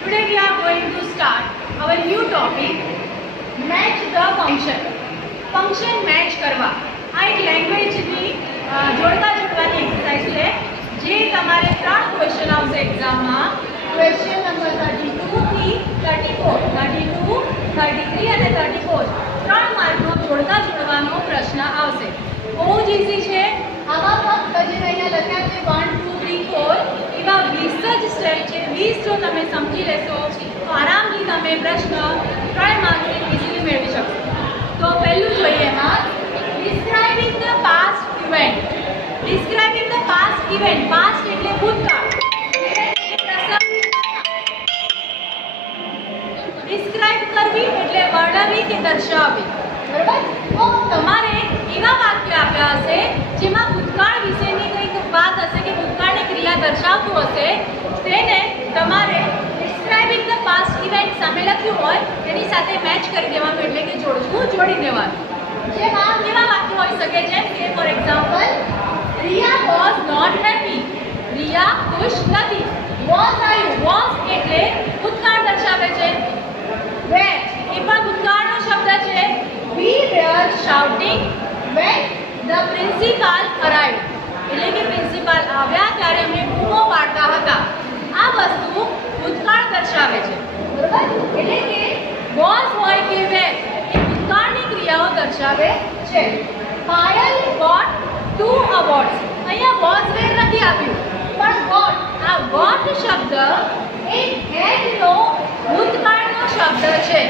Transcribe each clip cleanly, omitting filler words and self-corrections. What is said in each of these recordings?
Today we are going to start our new topic, match the function. Function match કરવા. આ એક લેંગ્વેજની જોડતા જોડવાની એક્સરસાઇઝ છે જે તમારે 3 ક્વેશ્ચન આવશે એક્ઝામમાં. ક્વેશ્ચન નંબર 32 થી 34, 32, 33 અને 34 3 માર્કનો જોડતા જોડવાનો પ્રશ્ન આવશે. બહુ જ ઈઝી છે. આમાં ફક્ત જે અહીંયા લખ્યા છે 1 2 3 4 એવા 20 જ સ્ટેપ છે. 20 જો તમે સમજી લેશો તો આરામથી તમે પ્રશ્ન 3 માર્ક્સ ઇઝીલી મેળવી શકશો. તો પહેલું જોઈએ એમાં describing the past event. Describing the past event. Past એટલે ભૂતકાળ. ડિસ્ક્રાઇબ કરવી એટલે વર્ણવી કે દર્શાવવી. બરાબર? તો તમારે એવા વાક્ય આપ્યા હશે જેમાં ભૂતકાળ વિશેની કંઈક વાત હશે કે ભૂતકાળની ક્રિયા દર્શાવતું હશે, તેને તમારે ડિસ્ક્રાઇબિંગ ધ પાસ્ટ ઇવેન્ટ સામે લખ્યું હોય એની સાથે મેચ કરી દેવાનું, એટલે કે જોડી દેવાનું. જેમાં કેવા વાક્ય હોઈ શકે જેમ કે for example Riya was not happy. Riya ખુશ નથી. વોઝ આવ્યું. વોઝ એટલે ભૂતકાળ દર્શાવે છે. વેર એ પણ ભૂતકાળનો શબ્દ છે. We were shouting when the principal arrived. એટલે કે પ્રિન્સિપાલ આવ્યા ત્યારે અમે બૂમો પાડતા હતા. આ વસ્તુ ભૂતકાળ દર્શાવે છે. બરાબર? એટલે કે was હોય કે were એ ભૂતકાળની ક્રિયાઓ દર્શાવે છે. Payal got 2 awards. અહીંયા was were નથી આપ્યું પણ got. આ got શબ્દ એ had નો ભૂતકાળનો શબ્દ છે,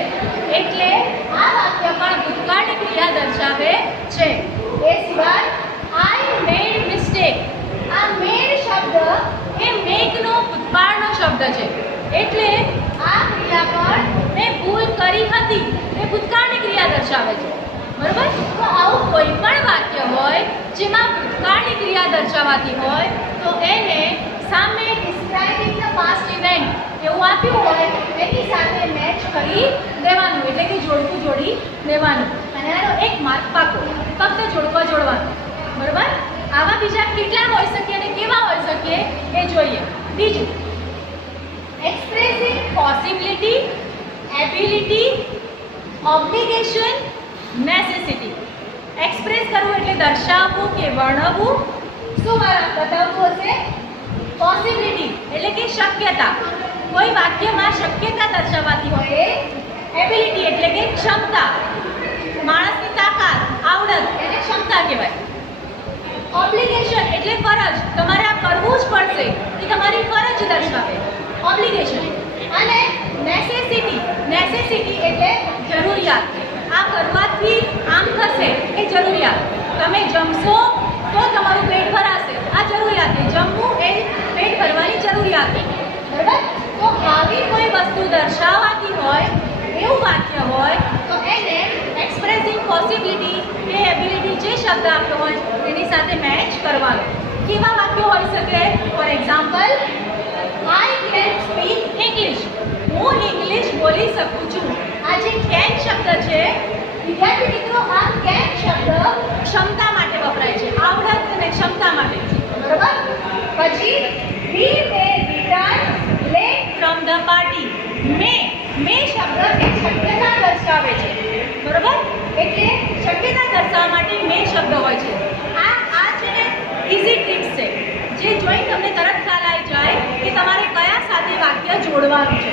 એટલે આ વાક્ય પણ ભૂતકાળની ક્રિયા દર્શાવે છે. એ સિવાય I made mistake. આ made શબ્દ એ make નો ભૂતકાળનો શબ્દ છે, એટલે આ ક્રિયા પણ મેં ભૂલ કરી હતી એ ભૂતકાળની ક્રિયા દર્શાવે છે. બરાબર? તો આવું કોઈ પણ વાક્ય હોય જેમાં ભૂતકાળની ક્રિયા દર્શાવાતી હોય તો એને સામે ડિસ્ક્રાઇબિંગ ધ પાસ્ટ ઇવેન્ટ એવું આપ્યું હોય એની સાથે મેચ કરી દેવાનું, એટલે કે જોડકું જોડી દેવાનું અને આનો 1 માર્ક પાકો. ફક્ત જોડવા જોડવાનું. બરાબર? આવા બીજા કેટલા હોઈ શકે અને કેવા હોઈ શકે એ જોઈએ. બીજું, expressing possibility, ability, obligation, necessity. Express કરવું એટલે દર્શાવવું કે વર્ણવવું. શું બતાવવું હશે? પોસિબિલિટી એટલે કે શક્યતા. કોઈ વાક્યમાં શક્યતા દર્શાવાતી હોય એ. એબિલિટી એટલે કે ક્ષમતા, માણસની તાકાત, આવડત, એને ક્ષમતા કહેવાય. ઓબ્લિગેશન એટલે ફરજ. તમારે આ કરવું જ પડશે એ તમારી ફરજ દર્શાવે. ઓબ્લિગેશન. અને નેસેસિટી. નેસેસિટી એટલે જરૂરિયાત. આ કરવાથી આમ થશે એ જરૂરિયાત. તમે જમશો તો તમારું પેટ ભરાશે. આ જરૂરિયાત છે. જમવું એ પેટ ભરવાની જરૂરિયાત છે. બરાબર? તો આવી કોઈ વસ્તુ દર્શાવાતી હોય એવું વાક્ય હોય તો એને એક્સપ્રેસિંગ પોસિબિલિટી કે એબિલિટી જે શબ્દ આપ્યો હોય એની સાથે મેચ કરવાનો. કેવા વાક્યો હોઈ શકે? For example I can speak English. હું ઇંગ્લિશ બોલી શકું છું. આ જે કેન શબ્દ છે વિદ્યાર્થી મિત્રો, આ કેન શબ્દ ક્ષમતા માટે વપરાય છે, આવડત અને ક્ષમતા માટે. બરાબર? પછી we may return late from the party. may શબ્દ એ શક્યતા દર્શાવે છે. બરાબર? એટલે શક્યતા દર્શાવવા માટે may શબ્દ હોય છે. આ છે ને ઈઝી ટ્રિક્સ છે જે જોઈ તમને તરત ખ્યાલ આવી જાય કે તમારે કયા સાથે વાક્ય જોડવાનું છે.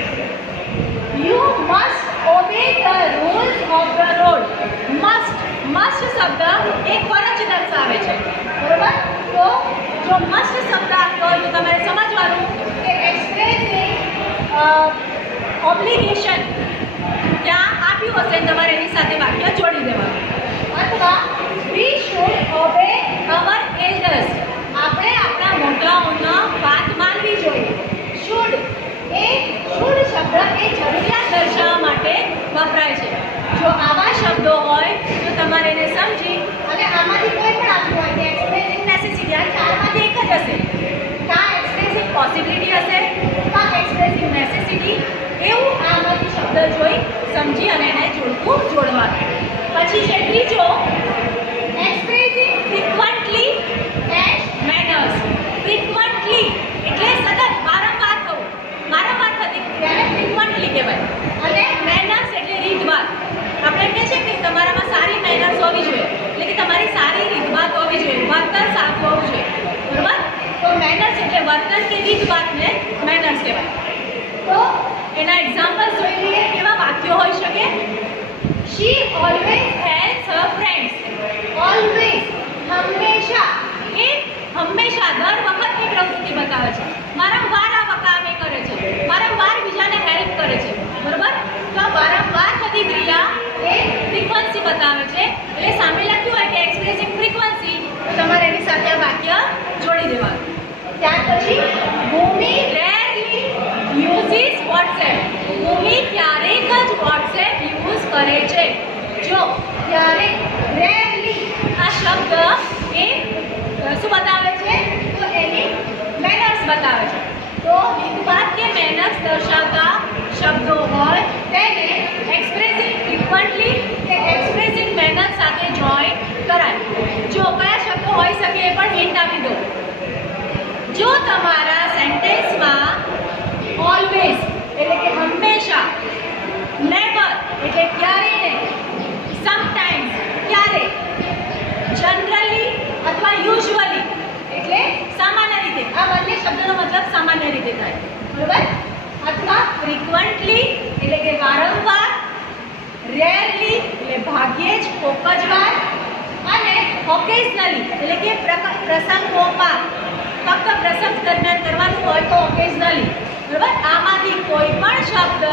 You must obey the rules of the road. must શબ્દ એક ફરજ દર્શાવે છે. બરાબર? તો જો must શબ્દ આપ્યો હોય તો તમારે સમજવાનું કે એક્સપ્રેસિંગ ઓબ્લિગેશન ત્યાં આપ્યું હશે તમારે એની સાથે વાક્ય જોડી દેવાનું. અથવા we should obey our elders. આપણે આપણા મોટાઓનો વાત માનવી જોઈએ. should શબ્દ એ જરૂરિયાત દર્શાવવા માટે વપરાય છે. જો આવા શબ્દો હોય તો તમારે એને સમજી અને આમાંથી કોઈ પણ આપ્યું હોય કે એક્સપ્રેસિંગ નેસેસિટી, આ ચારમાંથી એક જ હશે. કાં એક્સપ્રેસિંગ પોસિબિલિટી હશે, કાં એક્સપ્રેસિંગ નેસેસિટી. એવું આમાંથી શબ્દ જોઈ સમજી અને એને જોડવાનું. પછી છે ત્રીજો, expressing frequently and manners. Frequently એટલે સતત વારંવાર થવું. વારંવાર થતી ક્રિયાને કહેવાય. અને મેનર્સ એટલે રીતભાત. આપણે કહે છે કે તમારામાં સારી મેનર્સ હોવી જોઈએ, એટલે કે તમારી સારી રીતભાત હોવી જોઈએ, વર્તન સારું હોવું જોઈએ. બરાબર? તો મેનર્સ એટલે વર્તન કે રીતભાતને મેનર્સ કહેવાય. તો એના એક્ઝામ્પલ જોઈ લઈએ. કેવા વાક્યો હોઈ શકે? She always helps her friends. Always, હંમેશા. એ હંમેશા દર વખતની પ્રવૃત્તિ બતાવે છે. વારંવાર આ કામ એ કરે છે, વારંવાર બીજાને હેલ્પ કરે છે. બરોબર? તો વારંવાર થતી ક્રિયા એ ફ્રીક્વન્સી બતાવે છે. એટલે સામે લખ્યું હોય કે એક્સપ્રેસિંગ ફ્રીક્વન્સી, તો તમારે એની સાથે આ વાક્ય જોડી દેવાનું. ત્યાર પછી ભૂમિ રેરલી યુઝિસ WhatsApp. ભૂમિ ક્યારેક જ WhatsApp યુઝ કરે છે. જો ક્યારેક, રેરલી આ શબ્દ એ શું બતાવે છે? તો એની મેનર્સ બતાવે છે. તો રીતભાત કે મેનર્સ દર્શાવતા શબ્દો હોય તેને એક્સપ્રેસિંગ ફ્રીક્વન્ટલી કે એક્સપ્રેસિંગ મેનર્સ સાથે જોઈન કરાય. જો કયા શબ્દો હોઈ શકે એ પણ હિન્ટ આપી દો. જો તમારા સેન્ટેન્સમાં ઓલવેઝ એટલે કે હંમેશા, નેવર એટલે ક્યારેય નહીં, સમટાઈમ્સ ક્યારે, જનરલી અથવા યુઝ્યુઅલી એટલે સામાન્ય રીતે, આ બંને શબ્દોનો મતલબ સામાન્ય રીતે થાય. બરોબર? અથવા ફ્રીક્વન્ટલી એટલે કે વારંવાર, રેરલી એટલે ભાગ્યે જ, કોક જ વાર, અને ઓકેઝનલી એટલે કે પ્રસંગોપાત, ફક્ત પ્રસંગ દરમિયાન કરવાનું હોય તો ઓકેઝનલી. બરાબર? આમાંથી કોઈ પણ શબ્દ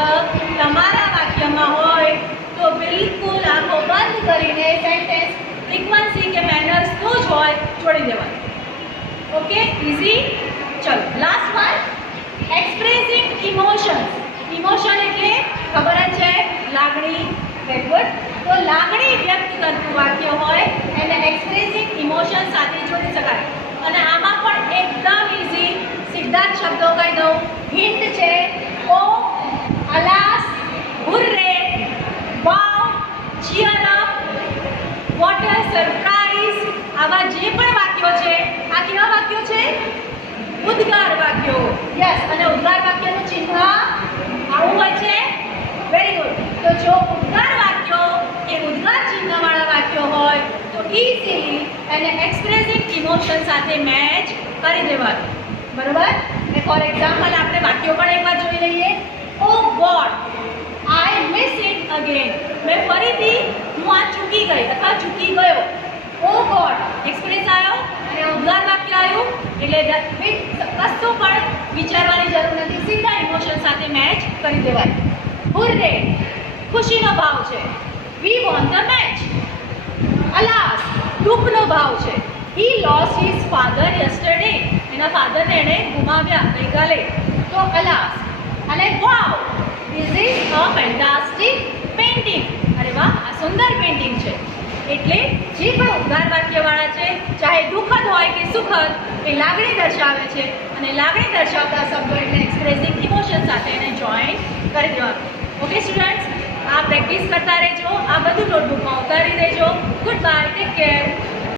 તમારા વાક્યમાં હોય તો બિલકુલ આંખો બંધ કરીને સેન્ટેન્સ ફ્રીક્વન્સી કે મેનર્સનું જ હોય જોડી દેવાનું. Okay, easy. ચલો last one, expressing emotions. Emotion એટલે ખબર જ છે, લાગણી. Very good. તો લાગણી વ્યક્ત કરતું વાક્ય હોય એને એક્સપ્રેસિંગ ઇમોશન સાથે જોડી શકાય. અને આમાં પણ એકદમ ઇઝી, સીધા જ શબ્દો કહી દઉં. હિન્ટ છે oh, alas, hurray, wow, cheer up, what a surprise. આવા જે પણ વાક્યો છે, આ કેવા વાક્યો છે? ઉદ્ગાર વાક્યો. યસ. અને ઉદ્ગાર વાક્યનું ચિહ્ન આવું હોય છે. Very good. તો જો ઉદ્ગાર વાક્યો કે ઉદ્ગાર ચિહ્નવાળા વાક્યો હોય તો ઇઝીલી એને એક્સપ્રેસિંગ ઇમોશન સાથે મેચ કરી દેવાનું. બરોબર? અને ફોર એક્ઝામ્પલ આપણે વાક્યો પણ એકવાર જોઈ લઈએ. Oh God, I miss it again. મેં ફરીથી હું આ ચૂકી ગઈ અથવા ચૂકી ગયો. ઓ ગોડ એક્સપ્રેસ આવ્યો અને ઉદ્ગાર વાક્ય આવ્યું, એટલે કશું પણ વિચારવાની જરૂર નથી, સીધા ઇમોશન સાથે મેચ કરી દેવાય. હુર્રે ખુશીનો ભાવ છે. We won the match. Alas દુઃખનો ભાવ છે. He lost his father yesterday. એના ફાધરને એણે ગુમાવ્યા ગઈકાલે. તો અલાસ. અને wow, this is a fantastic painting. અરે વાહ, આ સુંદર પેઇન્ટિંગ છે. એટલે જે પણ ઉદ્ગાર વાક્યવાળા છે, ચાહે દુઃખદ હોય કે સુખદ, એ લાગણી દર્શાવે છે. અને લાગણી દર્શાવતા શબ્દો એટલે એક્સપ્રેસિંગ ઇમોશન સાથે એને જોઈન કરી દેવાનું. ઓકે સ્ટુડન્ટ્સ, આ પ્રેક્ટિસ કરતા રહેજો. આ બધું નોટબુકમાં ઉતારી દેજો. Good bye, take care.